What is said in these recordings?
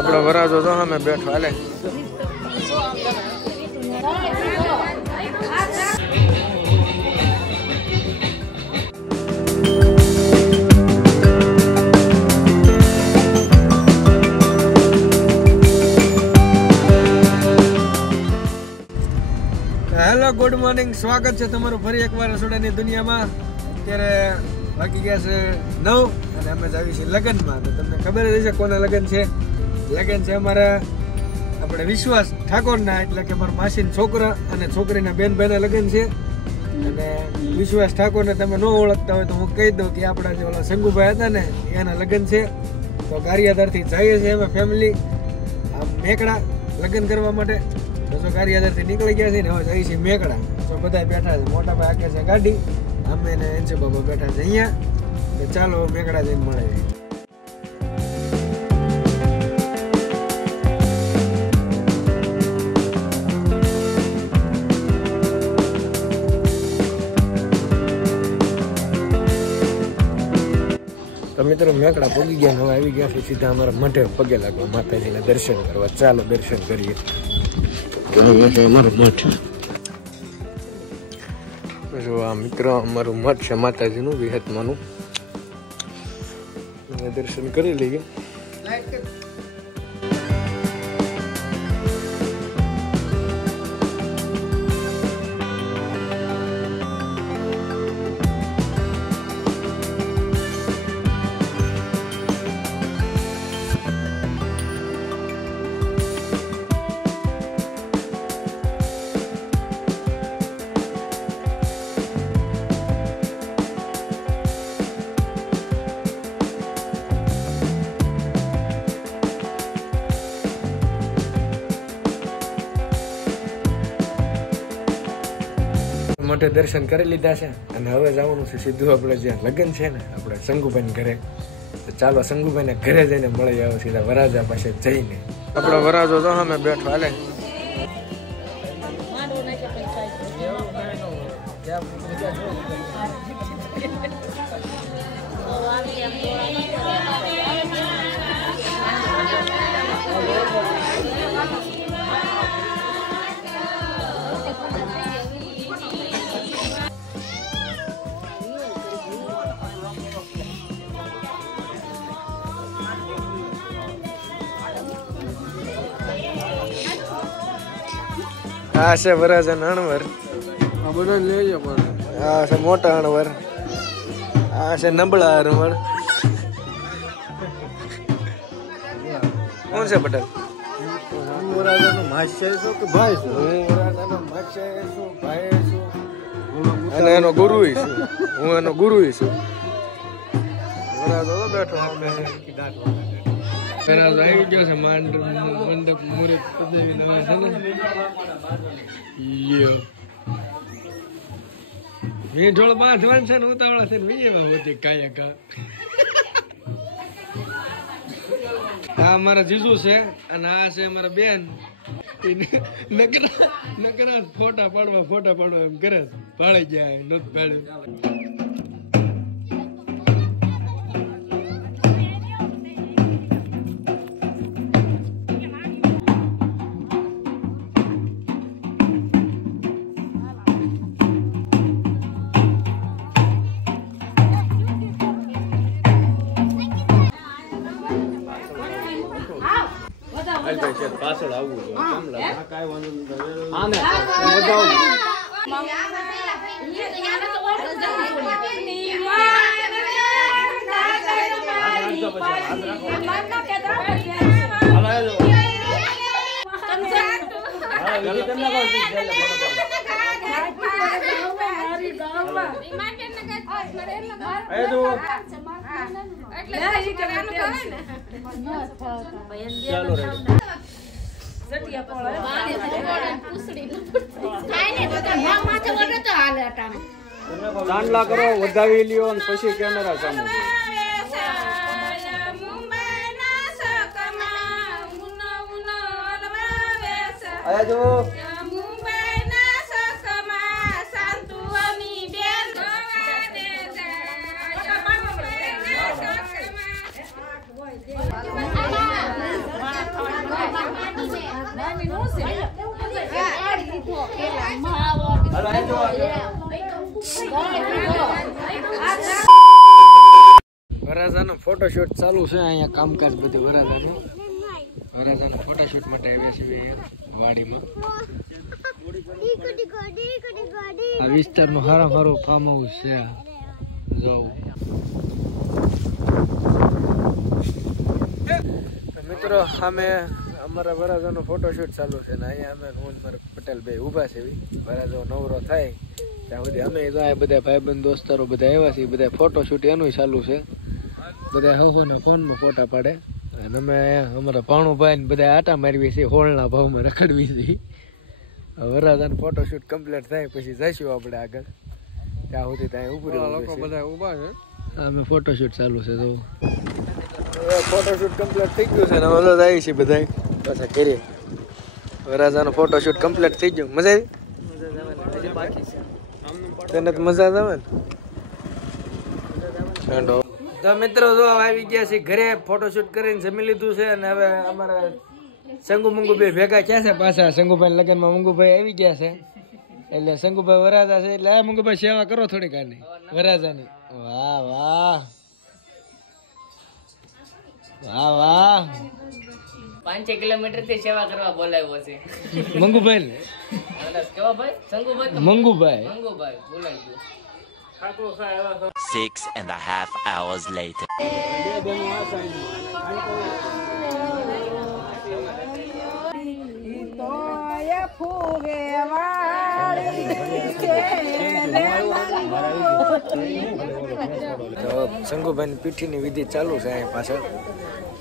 આપણો વરાજો તો અમે બેઠો હાલે. હેલો ગુડ મોર્નિંગ, સ્વાગત છે તમારું ફરી એકવાર રસોડાની દુનિયામાં. અત્યારે બાકી ગયા છે 9 અને અમે જ આવી છીએ લગ્નમાં. તો તમને ખબર જ હશે કોના લગ્ન છે. લગ્ન છે અમારા આપણે વિશ્વાસ ઠાકોરના, એટલે કે મારા માસીના છોકરા અને છોકરીના બેન ભાઈના લગ્ન છે. અને વિશ્વાસ ઠાકોરને તમે ન ઓળખતા હોય તો હું કહી દઉં કે આપણા જે ઓલા શંગુભાઈ હતા ને એના લગ્ન છે. તો ગારિયાધારથી જઈએ છીએ અમે ફેમિલી મેકડા લગ્ન કરવા માટે. તો ગારિયાધારથી નીકળી ગયા છે ને હવે જઈએ છીએ મેકડા. તો બધા બેઠા છે, મોટા ભાઈ આગે છે ગાડી, અમે ને એનસે બાબા બેઠા છે અહીંયા. તો ચાલો મેકડા જઈને મળે. તો મિત્રો મેકડા પગી ગયા, હવે આવી ગયા છે સીધા અમારા મઠે પગે લાગવા, માતાજીના દર્શન કરવા. ચાલો દર્શન કરીએ. અમારું મઠ જો આ મિત્રો અમારું મઠ છે માતાજીનું વિહતમાનું. દર્શન કરી લઈએ. મઠે દર્શન કરી લીધા છે અને હવે જવાનું છે સીધું આપણે જ્યાં લગ્ન છે ને આપણે શંગુભાઈ ઘરે. તો ચાલો શંગુભાઈને ઘરે જઈને મળી આવો સીધા વરાજા પાસે જઈને. આપણો વરાજો તો અમે બેઠો હાલે. આ છે વરાજા અણવર, આ બધા લેજો પણ. આ છે મોટા અણવર, આ છે નબળા અણવર. કોણ છે પટેલ? હું વરાજાનો માસ્ય છું કે ભાઈ છું? હું વરાજાનો માસ્ય છું, ભાઈ છું અને એનો ગુરુ છું. હું એનો ગુરુ છું. વરાજો તો બેઠો અમે વરાજો આવી ગયો છે. મંડપ મુહૂર્ત પદવી નવે છે ને વીંઢોળ બાંધવાનું છે ને ઉતાવળા છે ને વિજયમાં હોતી કાયા કા. આ અમારા જીજુ છે અને આ છે અમારા બેન. નકરા ફોટા પાડવા એમ કરે, ભાળી જાય નથી ભાડ્યું. પાછળ આવવું જોઈએ. કેમ લાગે? કાઈ વાંધો નહીં. આને બતાવો. ચાંદલા કરો, વધાવી લ્યો અને પછી કેમેરા સામે. આયા જો વરાજાનો ફોટોશૂટ ચાલુ છે અહીંયા કામકાજ બધું વરાજાનો ફોટોશૂટ માટે આવ્યા છીએ વાડીમાં. આ વિસ્તારનું સારું ફાર્મ હાઉસ છે. મિત્રો અમે અમારા વરાજાનો ફોટોશૂટ ચાલુ છે ને અહીંયા અમે હું મારા પટેલભાઈ ઊભા છે. વરાજો નવરો થાય ત્યાં સુધી અમે બધા ભાઈબંધ દોસ્તારો બધા આવ્યા છીએ. બધા ફોટોશૂટ એનું ચાલુ છે. બધા હોના ફોનમાં ફોટા પાડે અને અમે અમારા ભાણુભાઈ ને બધા આટા મારવી છીએ. હોળના ભાવમાં રખડવી છીએ. વરાજાનો ફોટોશૂટ કમ્પ્લીટ થાય પછી જઈશું આપણે આગળ. ત્યાં સુધી ત્યાં લોકો બધા ઊભા છે. અમે ફોટોશૂટ ચાલુ છે. તો ફોટોશૂટ કમ્પ્લીટ થઈ ગયું છે ને હવે આવી છે બધા પાછા કરીએ. વરાજાનો ફોટોશૂટ કમ્પ્લીટ થઈ ગયું. મજા આવી? તને તો મજા આવે ને? તો મિત્રો જો આવી ગયા છે ઘરે. ફોટોશૂટ કરીને જમી લીધું છે અને હવે અમારા શંગુ મંગુભાઈ ભેગા ક્યાં છે પાછા. શંગુભાઈ લગ્નમાં મંગુભાઈ આવી ગયા છે એટલે શંગુભાઈ વરાજા છે એટલે મંગુભાઈ સેવા કરો થોડીક આની વરાજાની. વાહ વાહ વાહ વાહ. 5 કિલોમીટર થી સેવા કરવા બોલાવ્યો છે મંગુભાઈ ને. કેવા ભાઈ? શંગુભાઈ. મંગુભાઈ બોલાવ્યો. 6.5 hours later. શંગુભાઈ ની પીઠીની વિધિ ચાલુ છે અહીંયા પાછળ.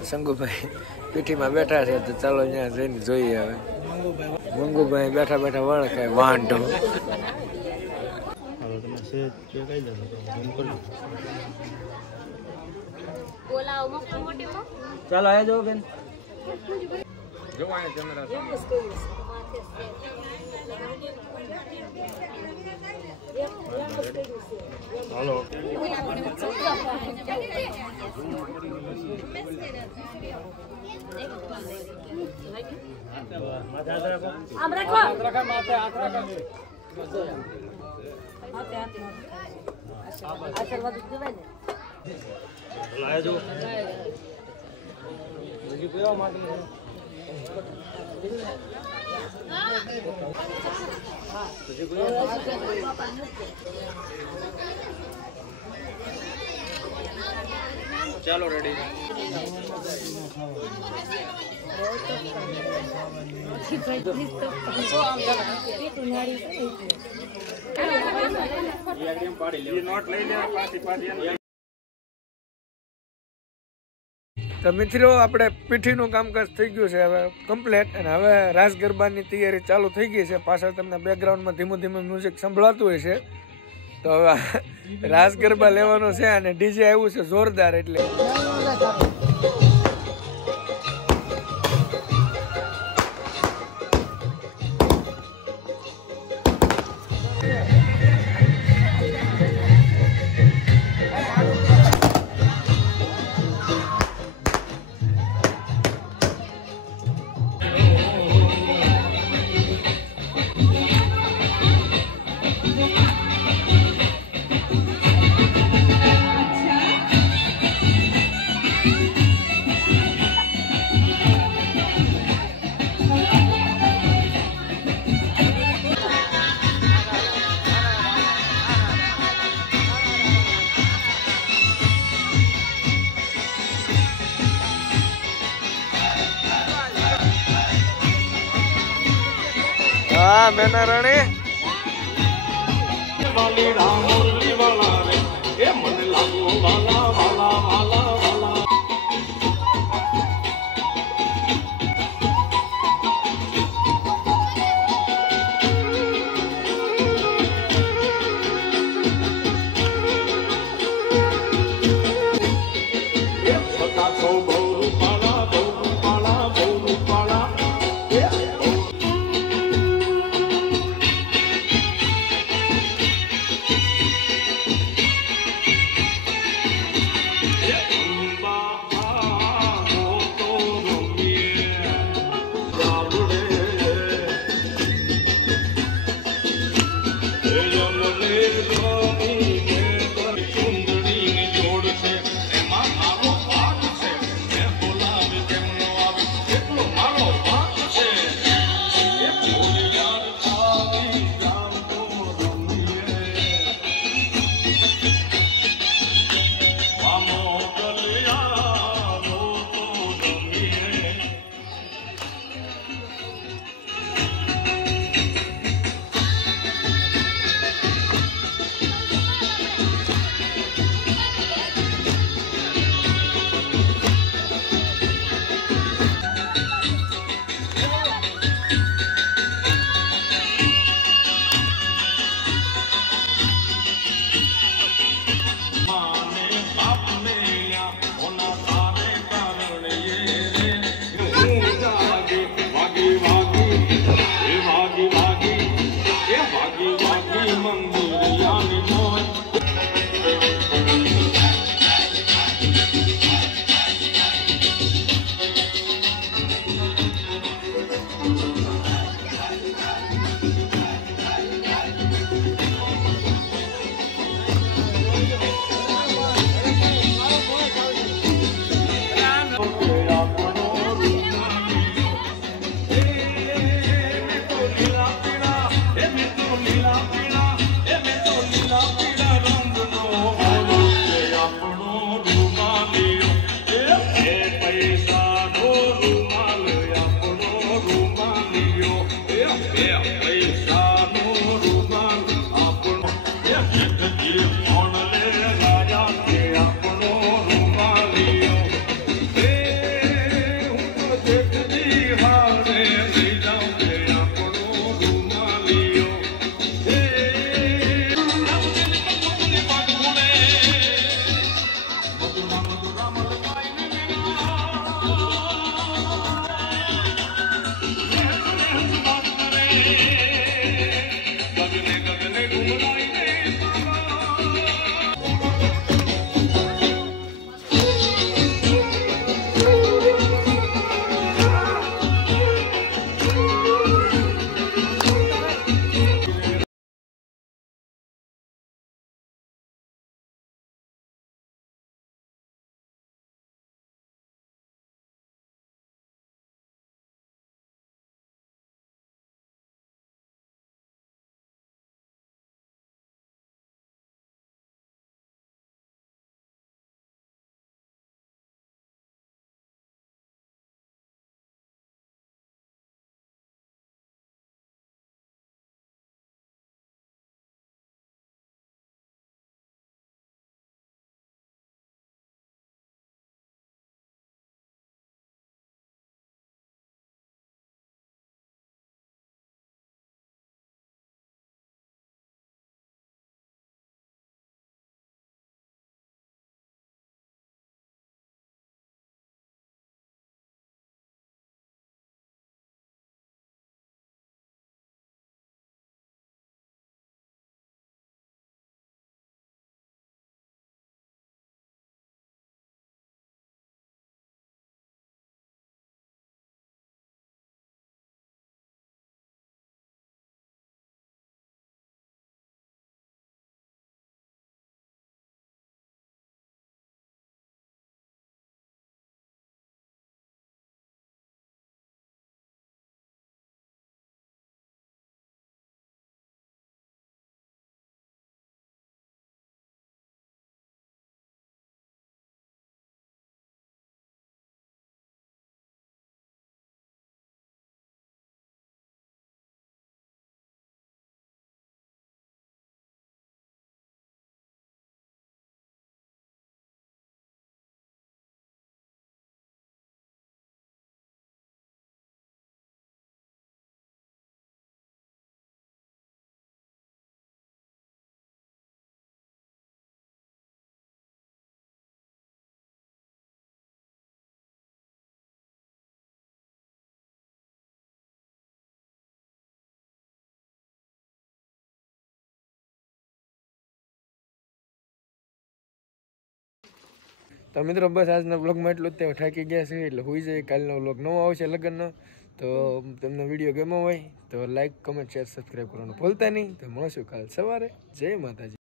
શંગુભાઈ પીઠીમાં બેઠા છે તો ચાલો ત્યાં જઈને જોઈએ. હવે મંગુભાઈ બેઠા બેઠા વળખાય વાંઢો. ચાલો આ જાઓ બેન. જો અહીંયા કેમેરા હાલો. આમ રાખો. માથે હાથ રાખો. આશીર્વાદ દેવાય ને. લાયા જો. બીજું પીવા માટે. ચાલો રેડી. તો મિત્રો આપણે પીઠીનું કામકાજ થઈ ગયું છે હવે કમ્પ્લીટ. અને હવે રાસ ગરબાની તૈયારી ચાલુ થઈ ગઈ છે. પાછળ તમને બેકગ્રાઉન્ડમાં ધીમું ધીમું મ્યુઝિક સંભળાતું હોય છે. તો હવે રાસ ગરબા લેવાનો છે અને ડીજે આવ્યું છે જોરદાર. એટલે હા મેના રાણી વાલી રામ મુરલી વાલા રે એ મને લાગો વાલા વાલા વાલા વાલા. તો મિત્રો બસ આજના બ્લોગમાં એટલું જ. તે થાકી ગયા છે એટલે હોઈ જાય. કાલનો બ્લોગ નવો આવશે લગ્નનો. તો તમને વિડીયો ગમ્યો હોય તો લાઈક, કમેન્ટ, શેર, સબસ્ક્રાઈબ કરવાનું ભૂલતા નહીં. તો મળશું કાલ સવારે. જય માતાજી.